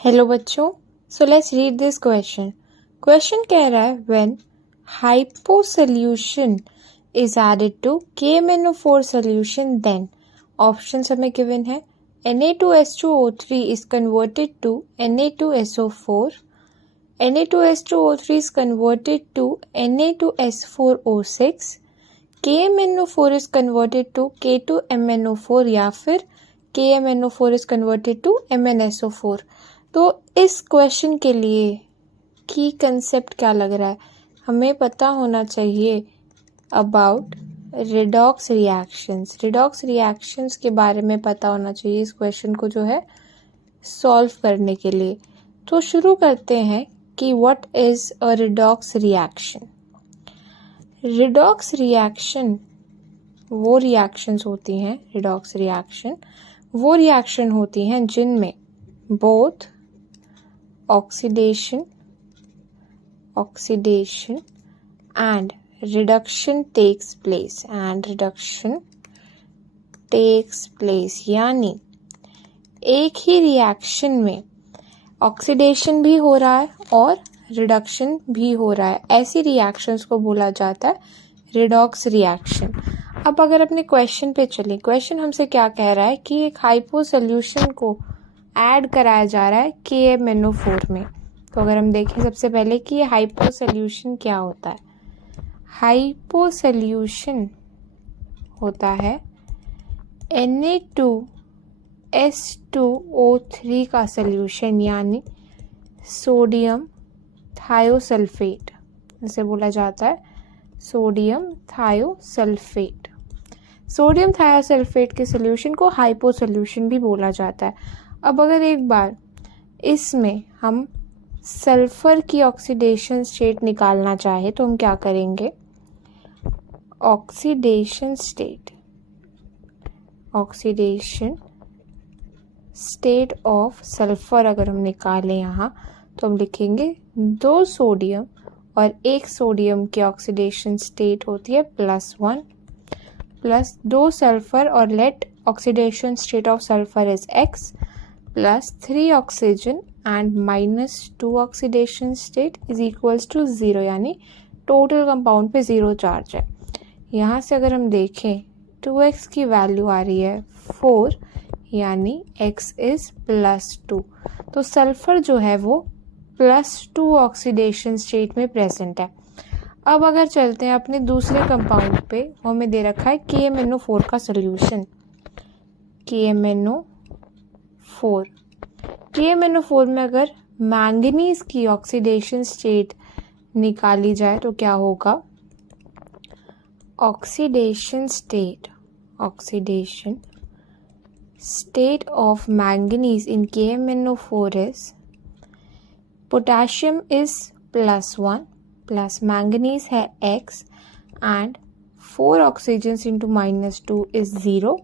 Hello बच्चों, so let's read this question. Question कह रहा है when hypo solution is added to KMnO4 solution then options हमें given है Na2H2O3 is converted to Na2SO4, Na2H2O3 is converted to Na2S4O6, KMnO4 is converted to K2MnO4 या फिर KMnO4 is converted to MnSO4। तो इस question के लिए की concept क्या लग रहा है? हमें पता होना चाहिए about redox reactions. Redox reactions के बारे में पता होना चाहिए इस क्वेश्चन को जो है सॉल्व करने के लिए। तो शुरू करते हैं कि what is a redox reaction. Redox reaction वो रिएक्शंस होती हैं, रिडॉक्स रिएक्शन वो रिएक्शन होती हैं जिनमें both oxidation and reduction takes place यानी एक ही रिएक्शन में ऑक्सीडेशन भी हो रहा है और रिडक्शन भी हो रहा है। ऐसी रिएक्शंस को बोला जाता है रिडॉक्स रिएक्शन। अब अगर अपने क्वेश्चन पे चले, क्वेश्चन हमसे क्या कह रहा है कि एक हाइपो सोल्यूशन को ऐड कराया जा रहा है KMnO4 में। तो अगर हम देखें सबसे पहले कि ये हाइपो सोल्यूशन क्या होता है। हाइपो सोल्यूशन होता है Na2S2O3 का सोल्यूशन यानी सोडियम थायोसल्फेट, इसे बोला जाता है सोडियम थायोसल्फेट। सोडियम थायोसल्फेट के सोल्यूशन को हाइपो सोल्यूशन भी बोला जाता है। अब अगर एक बार इसमें हम सल्फर की ऑक्सीडेशन स्टेट निकालना चाहे तो हम क्या करेंगे? ऑक्सीडेशन स्टेट ऑफ सल्फर अगर हम निकालें यहाँ तो हम लिखेंगे 2 सोडियम और 1 सोडियम की ऑक्सीडेशन स्टेट होती है +1 प्लस 2 सल्फर और let oxidation state of sulphur is X plus 3 oxygen and -2 oxidation state is equals to 0 यानी टोटल कंपाउंड पे 0 चार्ज है। यहाँ से अगर हम देखें 2x की वैल्यू आ रही है 4 यानी x इज +2। तो सल्फर जो है वो +2 ऑक्सीडेशन स्टेट में प्रेजेंट है। अब अगर चलते हैं अपने दूसरे कंपाउंड पे, वो हमें दे रखा है KMnO4 का सोल्यूशन। KMnO4 में अगर मैंगनीज की ऑक्सीडेशन स्टेट निकाली जाए तो क्या होगा? Oxidation state of manganese in KMnO4 is potassium is +1 plus manganese है X and 4 oxygen into -2 is 0।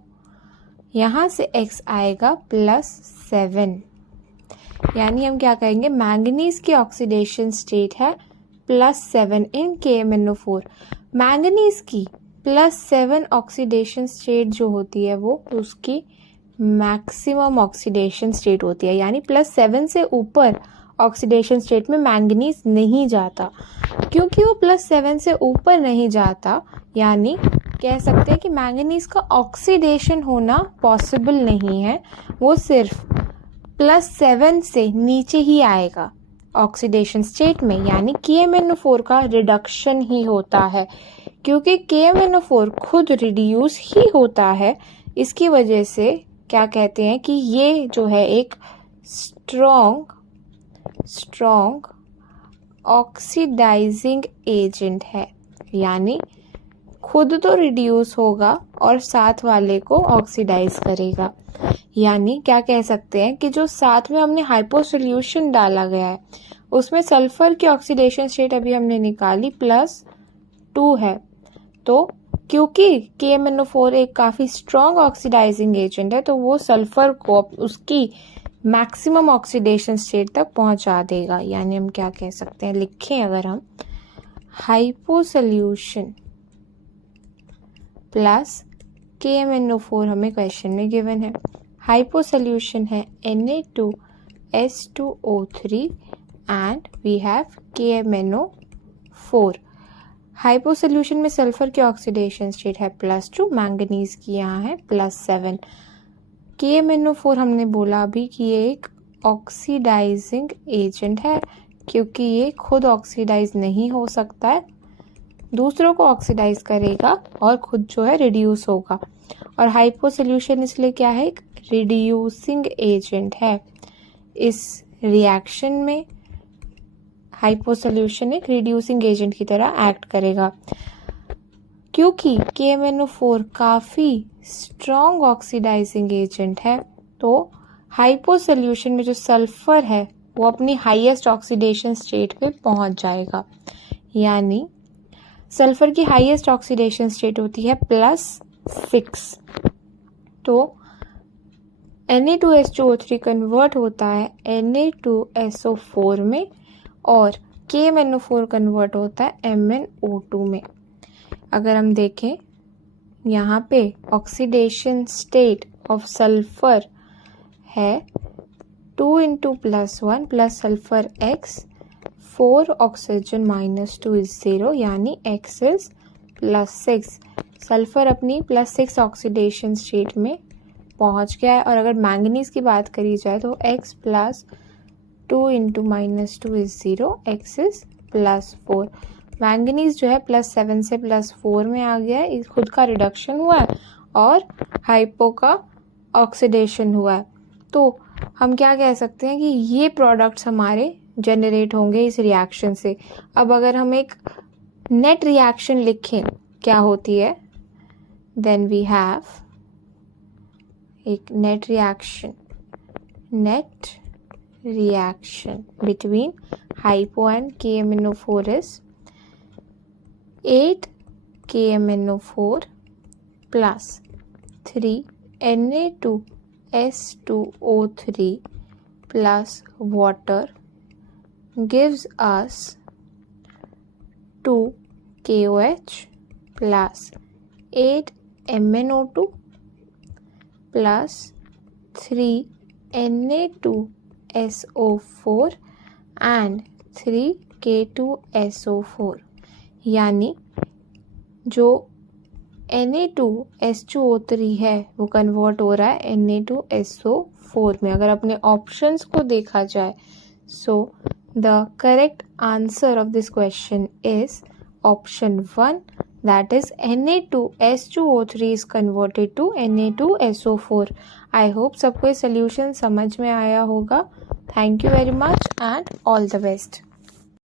यहाँ से X आएगा +7 यानी हम क्या कहेंगे? मैंगनीज की ऑक्सीडेशन स्टेट है +7 इन KMnO4। मैंगनीज की +7 ऑक्सीडेशन स्टेट जो होती है वो उसकी मैक्सिमम ऑक्सीडेशन स्टेट होती है, यानी +7 से ऊपर ऑक्सीडेशन स्टेट में मैंगनीज नहीं जाता। क्योंकि वो +7 से ऊपर नहीं जाता यानी कह सकते हैं कि मैंगनीज का ऑक्सीडेशन होना पॉसिबल नहीं है, वो सिर्फ +7 से नीचे ही आएगा ऑक्सीडेशन स्टेट में, यानी KMnO4 का रिडक्शन ही होता है। क्योंकि KMnO4 खुद रिड्यूस ही होता है, इसकी वजह से क्या कहते हैं कि ये जो है एक स्ट्रॉन्ग ऑक्सीडाइजिंग एजेंट है, यानी खुद तो रिड्यूस होगा और साथ वाले को ऑक्सीडाइज करेगा। यानी क्या कह सकते हैं कि जो साथ में हमने हाइपो सोल्यूशन डाला गया है उसमें सल्फर की ऑक्सीडेशन स्टेट अभी हमने निकाली +2 है। तो क्योंकि KMnO4 एक काफ़ी स्ट्रॉन्ग ऑक्सीडाइजिंग एजेंट है तो वो सल्फर को उसकी मैक्सिमम ऑक्सीडेशन स्टेट तक पहुंचा देगा। यानी हम क्या कह सकते हैं, लिखें अगर हम हाइपो सोल्यूशन प्लस KMnO4 हमें क्वेश्चन में गिवन है। हाइपो सोल्यूशन है Na2 H2O3 and we have KMnO4. Hypo solution में सल्फर की ऑक्सीडेशन स्टेट है +2, मैंगनीज की यहाँ है +7। KMnO4 हमने बोला अभी कि ये एक ऑक्सीडाइजिंग एजेंट है, क्योंकि ये खुद ऑक्सीडाइज नहीं हो सकता है, दूसरों को ऑक्सीडाइज करेगा और खुद जो है रिड्यूस होगा। और हाइपो सोल्यूशन इसलिए क्या है, एक रिड्यूसिंग एजेंट है। इस रिएक्शन में हाइपो सोल्यूशन एक रिड्यूसिंग एजेंट की तरह एक्ट करेगा। क्योंकि KMnO4 काफ़ी स्ट्रॉन्ग ऑक्सीडाइजिंग एजेंट है, तो हाइपो सोल्यूशन में जो सल्फर है वो अपनी हाईएस्ट ऑक्सीडेशन स्टेट पे पहुंच जाएगा। यानी सल्फर की हाईएस्ट ऑक्सीडेशन स्टेट होती है +6, तो Na2H2O3 कन्वर्ट होता है Na2SO4 में और KMnO4 कन्वर्ट होता है MnO2 में। अगर हम देखें यहाँ पे ऑक्सीडेशन स्टेट ऑफ सल्फर है 2 × +1 plus sulphur X, 4 oxygen -2 is 0, यानी X इज +6। सल्फर अपनी +6 ऑक्सीडेशन स्टेट में पहुंच गया है। और अगर मैंगनीज की बात करी जाए तो X + 2 × -2 is 0, X is +4। Manganese जो है +7 से +4 में आ गया है, खुद का रिडक्शन हुआ है और हाइपो का ऑक्सीडेशन हुआ है। तो हम क्या कह सकते हैं कि ये प्रोडक्ट्स हमारे जनरेट होंगे इस रिएक्शन से। अब अगर हम एक नेट रिएक्शन लिखें क्या होती है, देन वी हैव एक net reaction between hypo and KMnO4 is 8 KMnO4 plus 3 Na2S2O3 plus water gives us 2 KOH plus 8 MnO2 plus 3 Na2SO4 and 3 K2SO4। यानी जो Na2H2O3 है वो कन्वर्ट हो रहा है Na2SO4 में। अगर अपने ऑप्शंस को देखा जाए, so the correct answer of this question is option 1, that is Na2H2O3 is converted to Na2SO4। I hope सबको ये सोल्यूशन समझ में आया होगा। Thank you very much and all the best.